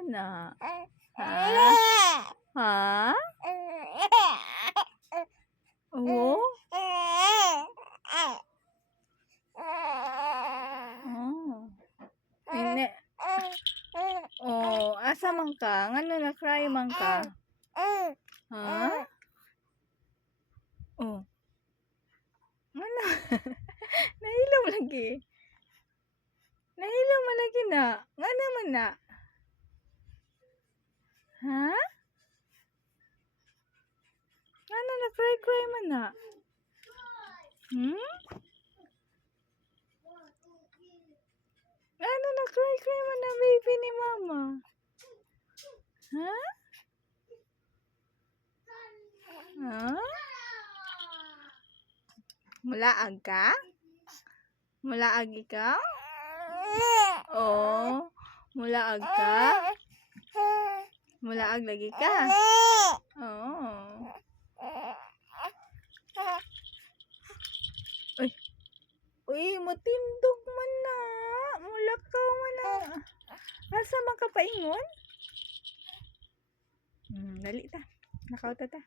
man na? Ha? Ha? Oh? Oh. Hindi. Oh, asa man ka? Ngano na cry man ka? Ha? Oh. Ngano? Nahilom lagi. Nahilom man lagi na. Ngano man na? Ha? Ngano na cry man na? Hmm? Ano na cry man na baby ni mama? Ha? Ha? Mulaag ka? Mulaag ikaw? Oh, mulaag ka? Mulaag lagi ka? Oh. Uy, uy, matindog man na. Mulakaw man na. Asa man ka paingon? Dali ta. Nakaw ta ta.